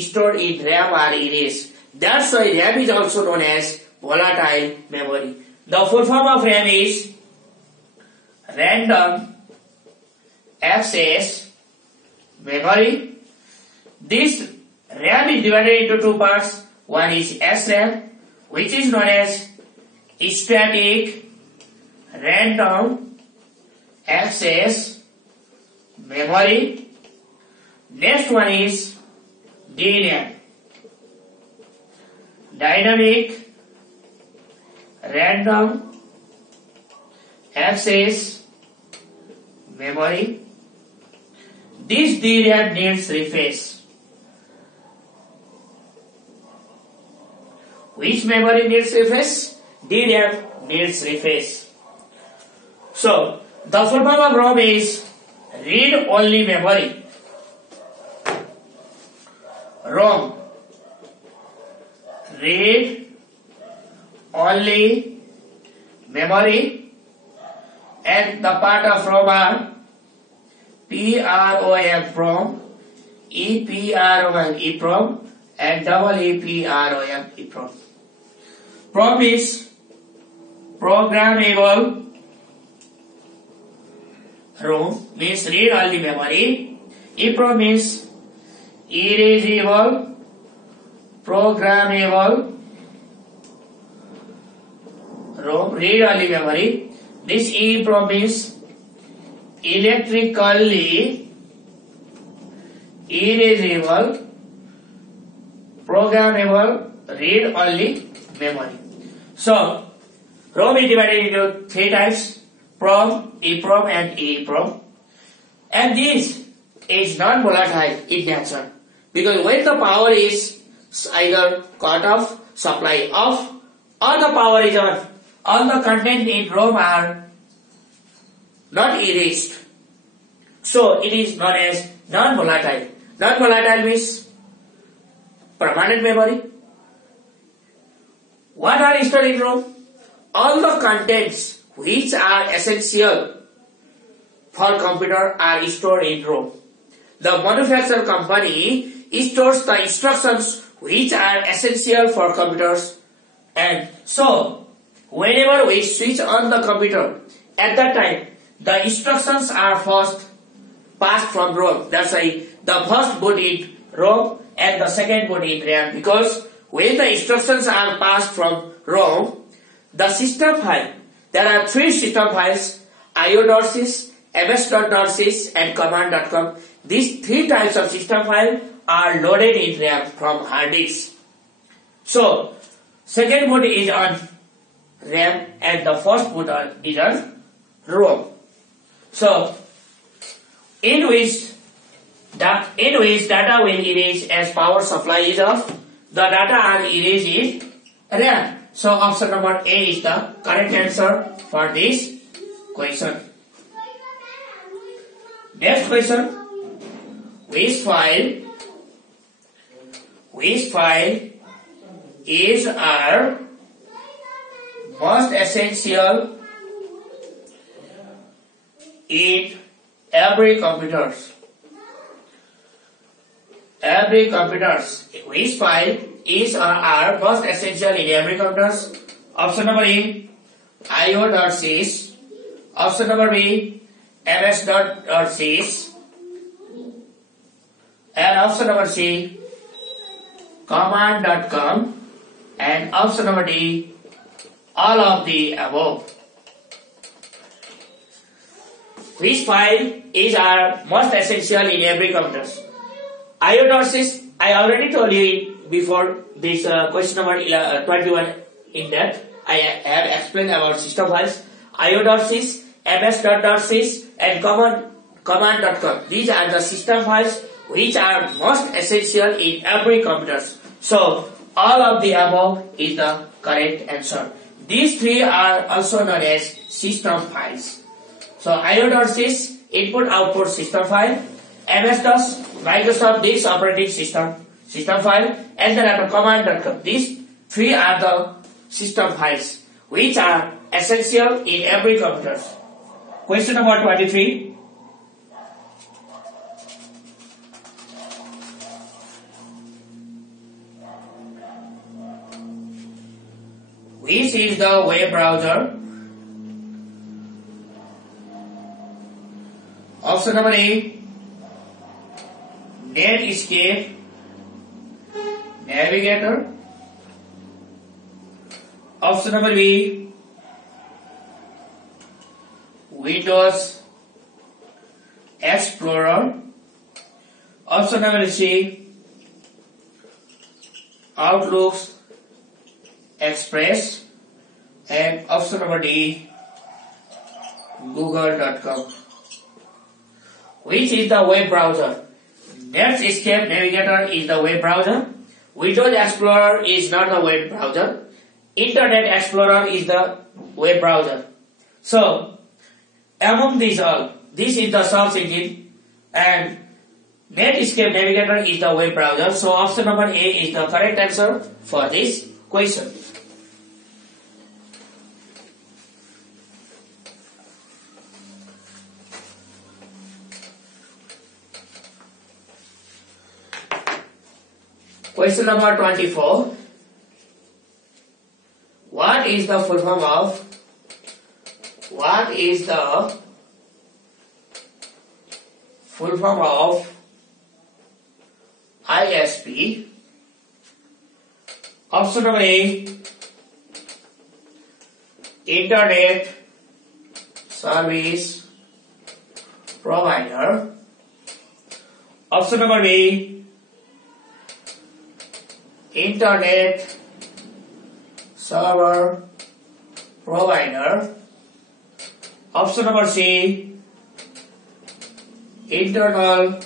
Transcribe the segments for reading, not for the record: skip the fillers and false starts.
stored in RAM are erased. That's why RAM is also known as volatile memory. The full form of RAM is random access memory. This RAM is divided into two parts. One is SRAM, which is known as static random access memory. Next one is DRAM, dynamic random access memory. This DRAM needs refresh. Which memory needs refresh? DRAM needs refresh. So, the full form of ROM is read-only memory. ROM, read-only memory, and the part of ROM are PROM, PROM, EPROM, EPROM, and EEPROM, EPROM. PROM is programmable ROM, means read-only memory. EPROM means erasable programmable ROM, read-only memory. This EEPROM means electrically erasable programmable read-only memory. So, ROM is divided into three types: PROM, EPROM, and EEPROM. And this is non-volatile in nature, because when the power is either cut off, supply off, or the power is on, all the content in ROM are not erased. So, it is known as non-volatile. Non-volatile means permanent memory. What are stored in ROM? All the contents which are essential for computer are stored in ROM. The manufacturer company stores the instructions which are essential for computers, and so whenever we switch on the computer, at that time the instructions are first passed from ROM. That's why the first boot in ROM and the second boot in RAM, because when the instructions are passed from ROM, the system file, there are three system files: io.sys, ms.sys, and command.com. These three types of system file are loaded in RAM from hard disk. So, second boot is on RAM and the first boot is on ROM. So, in which data will erase as power supply is off, the data are erased in RAM. So, option number A is the correct answer for this question. Next question: which file is our most essential in every computers? Which file is or are most essential in every computers? Option number A, io.sys. Option number B, ms.sys. And option number C, command.com. And option number D, all of the above. Which file is our most essential in every computers? io.sys, I already told you before this question number 21 in that I have explained about system files. io.sys, ms.sys, and command.com. These are the system files which are most essential in every computer. So, all of the above is the correct answer. These three are also known as system files. So, io.sys, input output system file, ms.sys, Microsoft Disk operating system file, and then command.com. These three are the system files which are essential in every computer. Question number 23. Which is the web browser? Option number A, Netscape Navigator. Option number B, Windows Explorer. Option number C, Outlook Express. And option number D, Google.com. Which is the web browser? Netscape Navigator is the web browser. Windows Explorer is not the web browser. Internet Explorer is the web browser. So, among these all, this is the search engine and Netscape Navigator is the web browser. So, option number A is the correct answer for this question. Question number 24. What is the full form of ISP? Option number A, Internet Service Provider. Option number B, Internet Server Provider. Option number C, Internal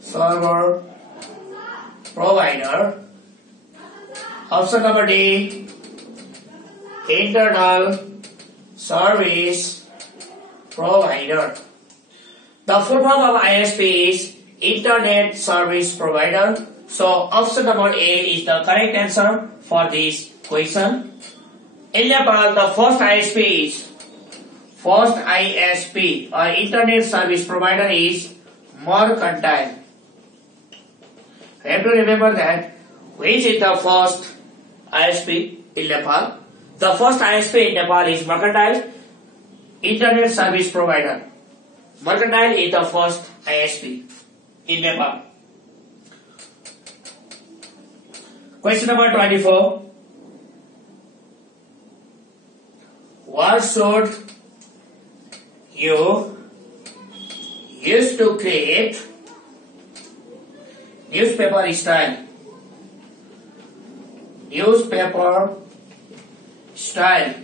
Server Provider. Option number D, Internal Service Provider. The full form of ISP is Internet Service Provider. So option number A is the correct answer for this question. In Nepal, the first ISP or Internet Service Provider is Mercantile. You have to remember that. Which is the first ISP in Nepal? The first ISP in Nepal is Mercantile Internet Service Provider. Mercantile is the first ISP in Nepal. Question number 24. What should you use to create newspaper style? Newspaper style.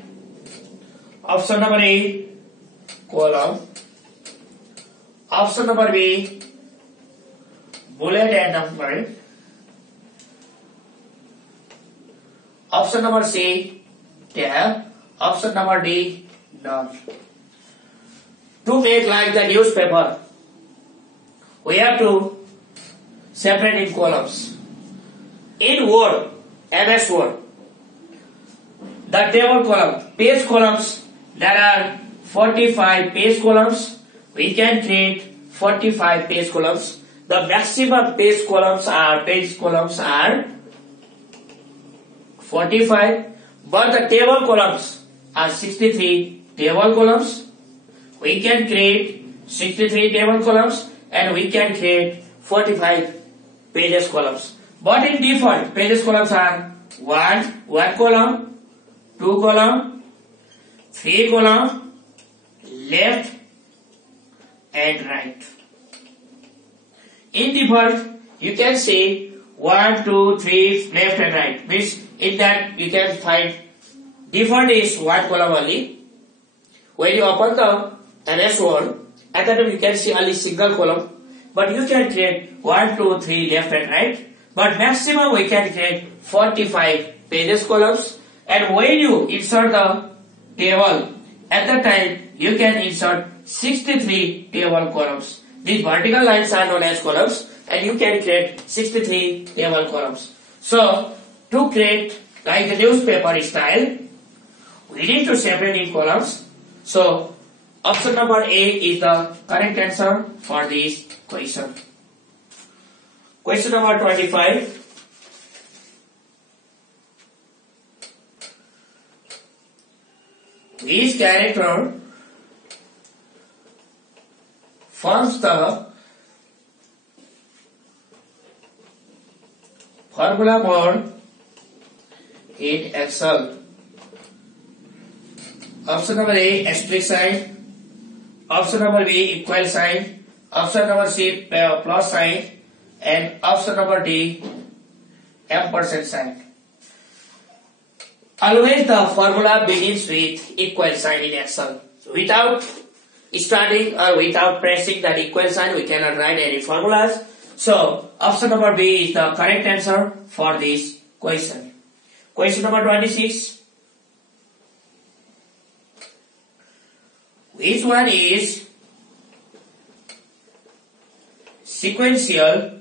Option number A, column. Option number B, bullet and number. Option number C, tab. Option number D, none. To make like the newspaper, we have to separate in columns. In Word, MS Word, the table column, page columns, there are 45 page columns. We can create 45 page columns. The maximum page columns are 45, but the table columns are 63 table columns. We can create 63 table columns and we can create 45 pages columns. But in default, pages columns are 1 column, 2 column, 3 column, left and right. In default, you can say 1, 2, 3, left and right. Means in that you can find default is 1 column only. When you open the MS Word, at that time you can see only single column. But you can create 1, 2, 3, left and right. But maximum we can create 45 pages columns. And when you insert the table, at that time you can insert 63 table columns. These vertical lines are known as columns and you can create 63 table columns. So, to create like the newspaper style, we need to separate in columns. So, option number A is the correct answer for this question. Question number 25. which character forms the formula mode in Excel. Option number A, asterisk sign. Option number B, equal sign. Option number C, plus sign. And option number D, ampersand sign. Always the formula begins with equal sign in Excel. Without starting or without pressing that equal sign, we cannot write any formulas. So, option number B is the correct answer for this question. Question number 26. Which one is sequential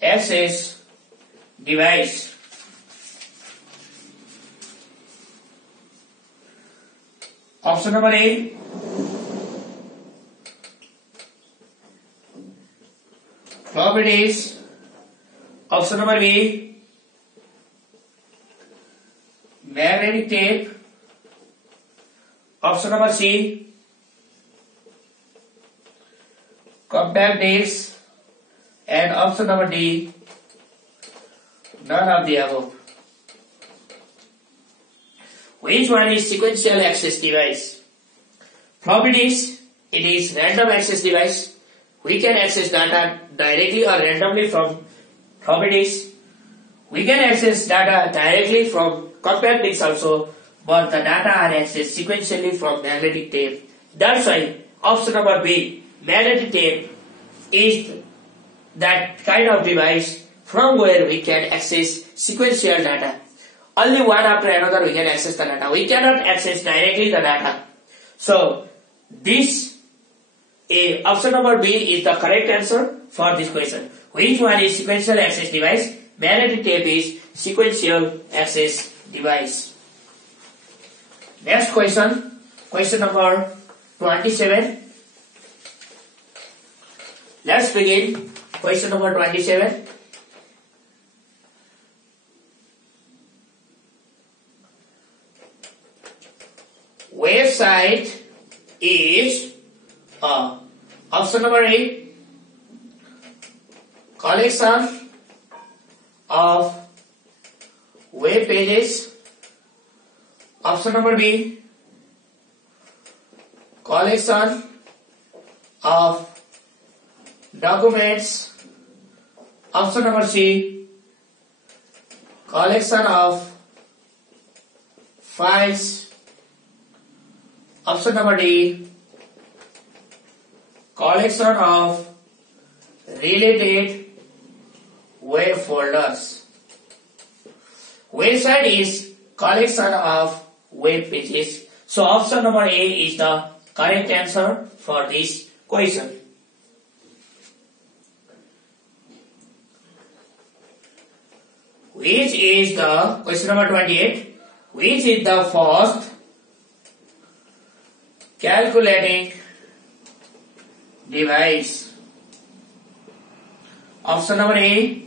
access device? Option number A, properties. Option number B, magnetic tape. Option number C, compact disc. And option number D, none of the above. Which one is sequential access device? Properties, it is random access device. We can access data directly or randomly from properties. We can access data directly from compact discs also, but the data are accessed sequentially from magnetic tape. That's why option number B, magnetic tape, is that kind of device from where we can access sequential data. Only one after another we can access the data. We cannot access directly the data. So, this option number B is the correct answer for this question. Which one is sequential access device? Magnetic tape is sequential access device. Next question, question number 27. Let's begin question number 27. Website is option number A, collection of web pages. Option number B, collection of documents. Option number C, collection of files. Option number D, collection of related web folders. Website is collection of web pages. So option number A is the correct answer for this question. Which is the question number 28? Which is the first calculating device? Option number A,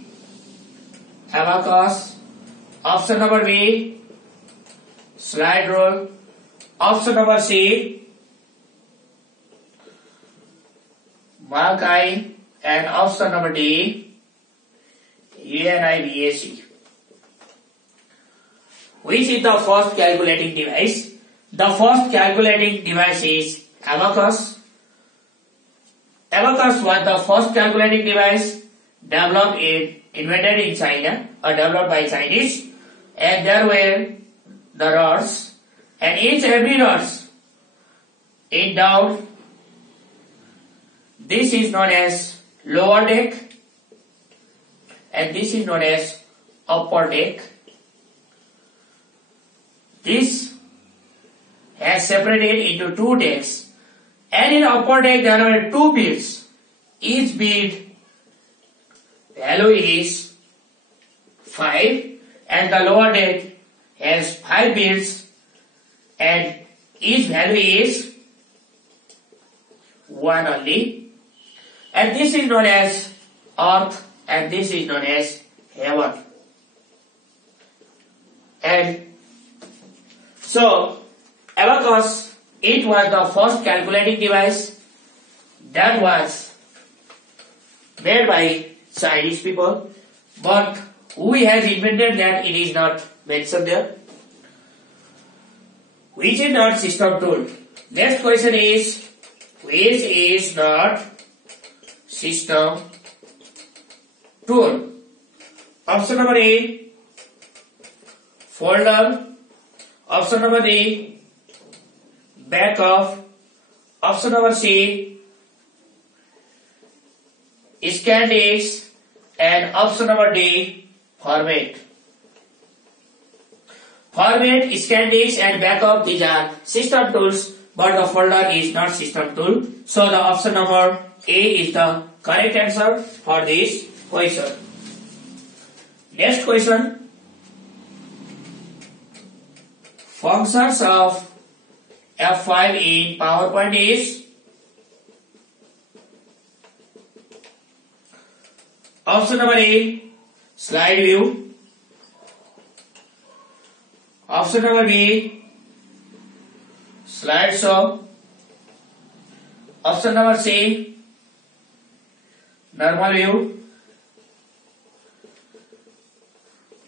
abacus. Option number B, slide rule. Option number C, Mark-I. And option number D, UNIVAC. Which is the first calculating device? The first calculating device is abacus. Abacus was the first calculating device invented in China or developed by Chinese, and there were the rods, and every rods in down. This is known as lower deck, and this is known as upper deck. This has separated into two decks, and in upper deck there were two beads. Each bead value is 5, and the lower deck has 5 beads, and each value is 1 only. And this is known as earth, and this is known as heaven. And So, abacus, it was the first calculating device that was made by Chinese people, but who has invented that, it is not mentioned there. Which is not system tool? Next question is, which is not system tool? Option number A, folder. Option number B, backup. Option number C, scan disk. And option number D, format. Format, scan disk and backup, these are system tools, but the folder is not system tool. So the option number A is the correct answer for this question. Next question. Functions of F5 in PowerPoint is option number A, slide view. Option number B, slideshow. Option number C, normal view.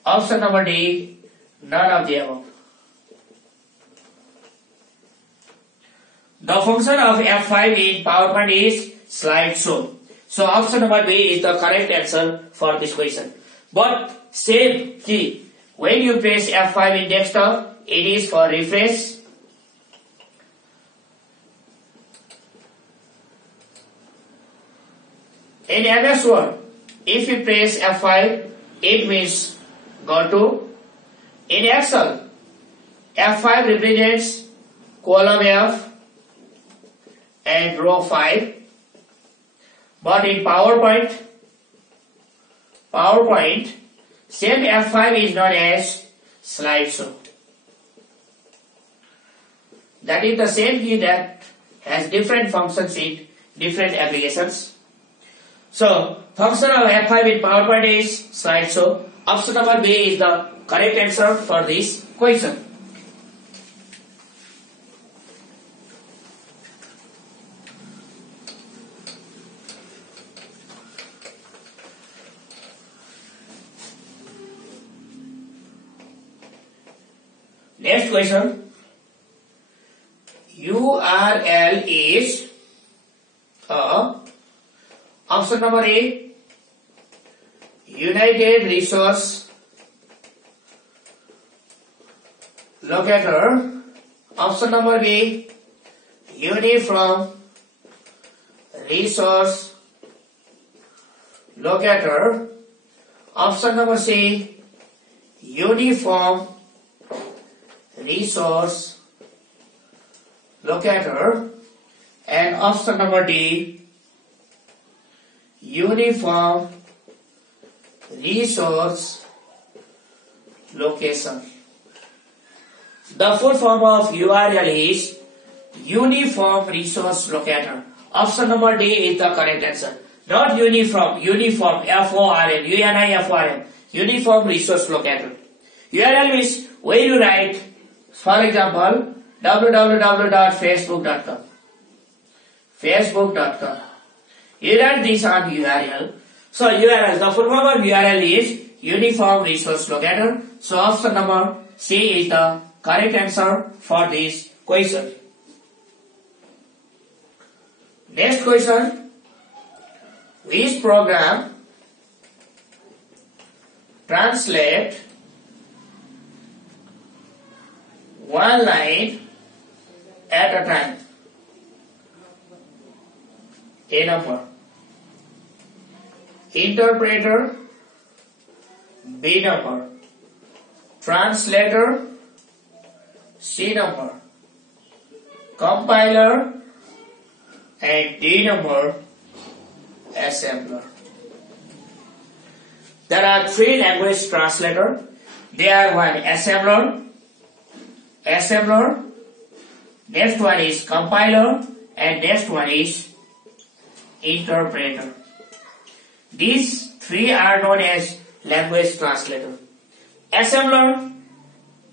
Option number D, none of the above. The function of F5 in PowerPoint is slideshow. So option number B is the correct answer for this question. But same key, when you press F5 in desktop, it is for refresh. In MS Word, if you press F5, it means go to. In Excel, F5 represents column F and row 5. But in PowerPoint, same F5 is known as slideshow. That is the same key that has different functions in different applications. So, function of F5 in PowerPoint is slideshow. Option number B is the correct answer for this question. Next question. URL is option number A, United Resource Locator. Option number B, Uniform Resource Locator. Option number C, Uniform Resource Locator. And option number D, Uniform Resource Location. The full form of URL is Uniform Resource Locator. Option number D is the correct answer. Not uniform, F-O-R-M, U-N-I-F-O-R-M, Uniform Resource Locator. URL is where you write, for example, www.facebook.com. Facebook.com. You write this on URL. So URL, the full form of URL is Uniform Resource Locator. So option number C is the correct answer for this question. Next question. Which program translate one line at a time? A number. Interpreter, B number. Translator, C number. Compiler, and D number, assembler. There are three language translators. They are one assembler, next one is compiler, and next one is interpreter. These three are known as language translator. Assembler,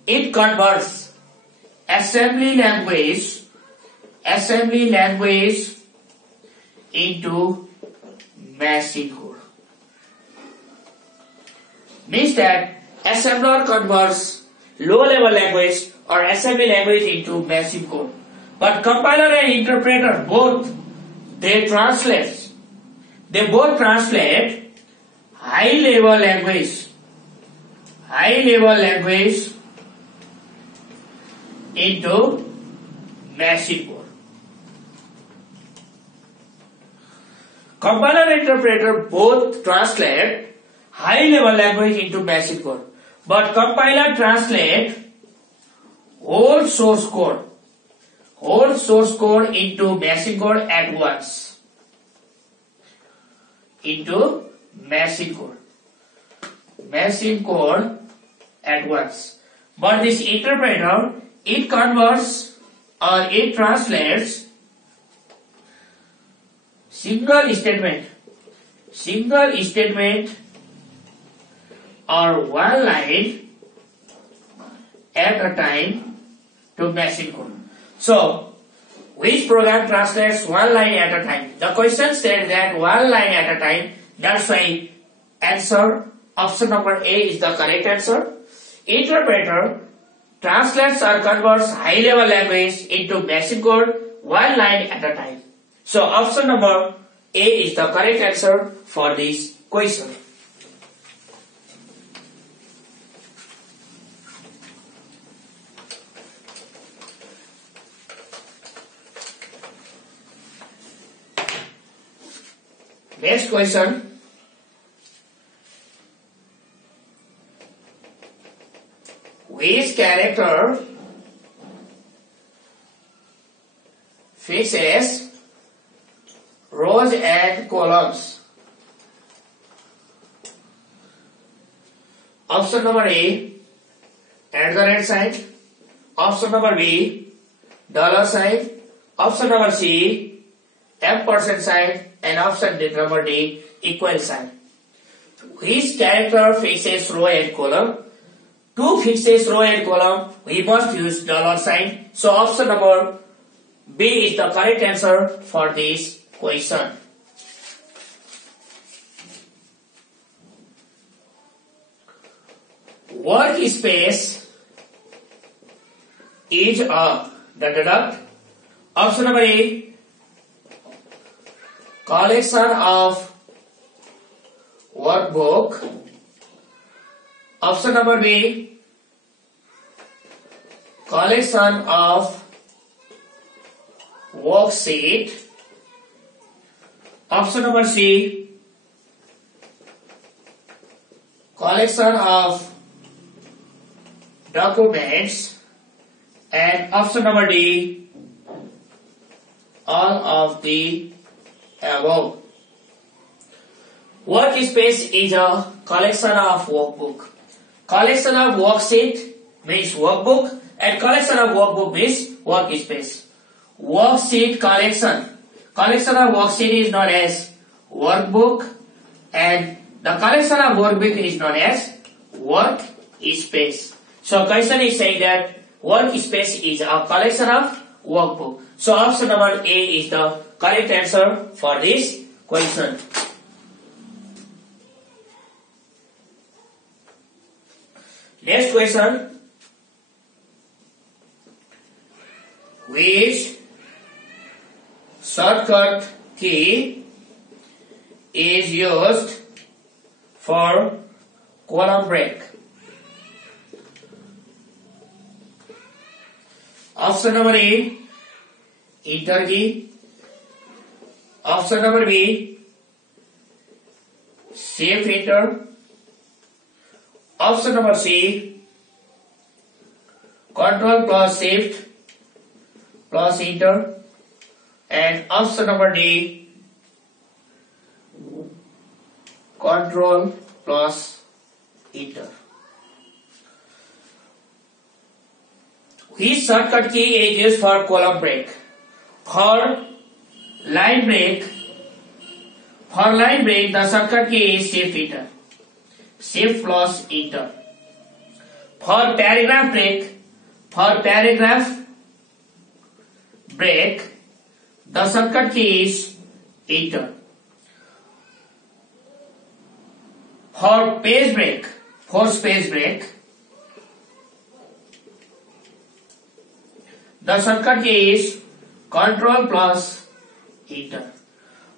it converts assembly language into machine code. Means that assembler converts low level language or assembly language into machine code. But compiler and interpreter both translate high level language into machine code. Compiler and interpreter both translate high level language into machine code, but compiler translate whole source code into machine code at once. Into machine code at once. But this interpreter, it converts or it translates single statement or one line at a time to machine code. So, which program translates one line at a time? The question said that one line at a time. That's why answer option number A is the correct answer. Interpreter translates or converts high level language into machine code one line at a time. So option number A is the correct answer for this question. Next question. Which character fixes rows and columns? Option number A, @ sign. Option number B, $sign. Option number C, ampersand sign. And option number D, equal sign. Which character fixes row and column? To fixes row and column, we must use $sign. So option number B is the correct answer for this question. Workspace is the deduct. Option number A, collection of workbook. Option number B, collection of worksheet. Option number C, collection of documents. And option number D, all of the above. Workspace is a collection of workbook. Collection of worksheet means workbook, and collection of workbook means workspace. Worksheet collection of worksheet is known as workbook, and the collection of workbook is known as workspace. So question is saying that workspace is a collection of workbook. So option number A is the correct answer for this question. Next question. Which shortcut key is used for column break? Option number A, enter key. Option number B, shift enter. Option number C, control plus shift plus enter. And option number D, control plus enter. Which shortcut key is used for column break? For line break, the shortcut key is shift enter. Shift plus enter. For paragraph break, brake, the shortcut key is enter. For page brake, force page brake, the shortcut key is control plus enter.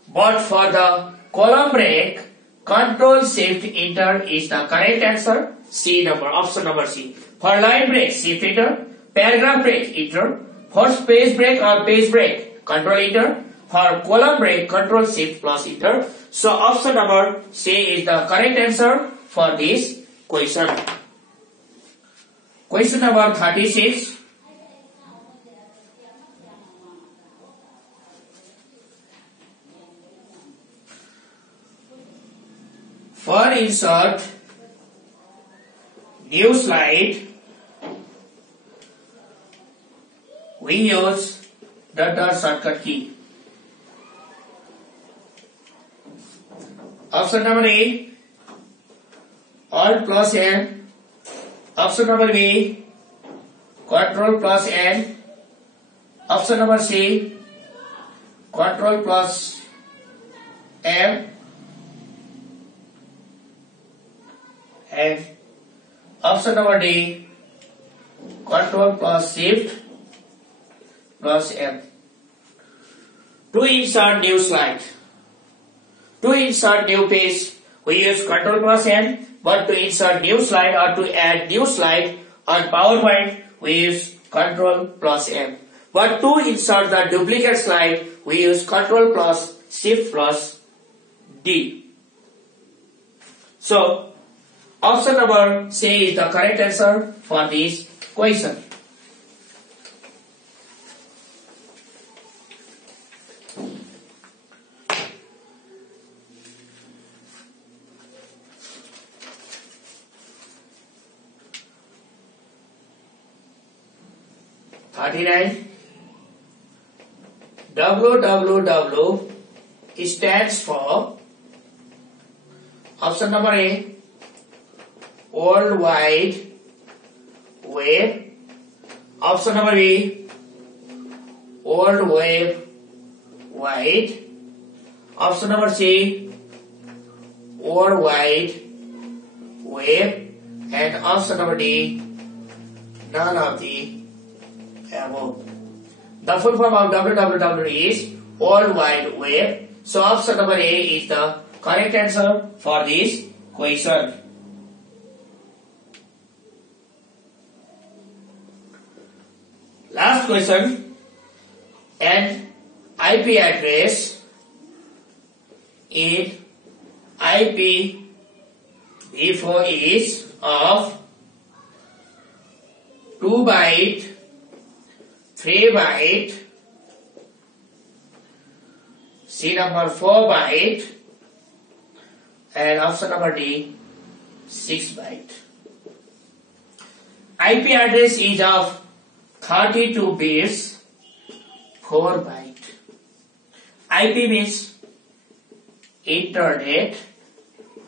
But for the column brake, control shift enter is the correct answer. Option number C. For line brake, shift enter. Paragraph brake, enter. For page brake or page brake, control enter. For column brake, control shift plus enter. So option number C is the correct answer for this question. Question number 36. For insert new slide, we use the shortcut key. Option number A, Alt plus N. Option number B, Control plus N. Option number C, Control plus M. And option number D, Control plus Shift plus M. To insert new slide, to insert new page, we use Control plus N. But to insert new slide or to add new slide on PowerPoint, we use Control plus M. But to insert the duplicate slide, we use Control plus Shift plus D. So option number C is the correct answer for this question. www stands for option number A, World Wide Web. Option number B, World Web Wide. Option number C, World Wide Web. And option number D, none of the above. The full form of www is World Wide Web. So option number A is the correct answer for this question. Last question. An IP address in IPv4 is of 2 byte, 3 byte, C number 4 byte, and option number D 6 byte. IP address is of 32 bits, 4 byte. IP means Internet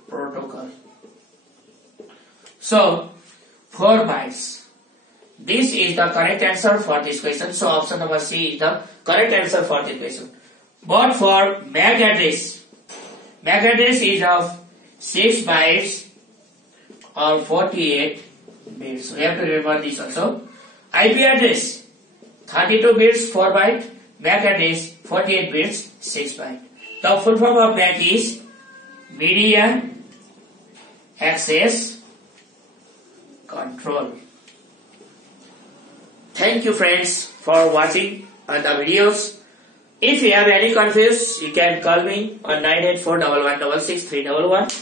Protocol. So 4 bytes. This is the correct answer for this question. So option number C is the correct answer for this question. But for MAC address is of 6 bytes or 48 bits. We have to remember this also. IP address 32 bits 4 byte, MAC address 48 bits 6 byte. The full form of MAC is Media Access Control. Thank you friends for watching the videos. If you have any confused, you can call me on 98411663111,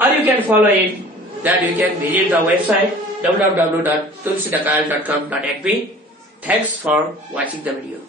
or you can follow it that you can visit the website www.tulshidakal.com.np. Thanks for watching the video.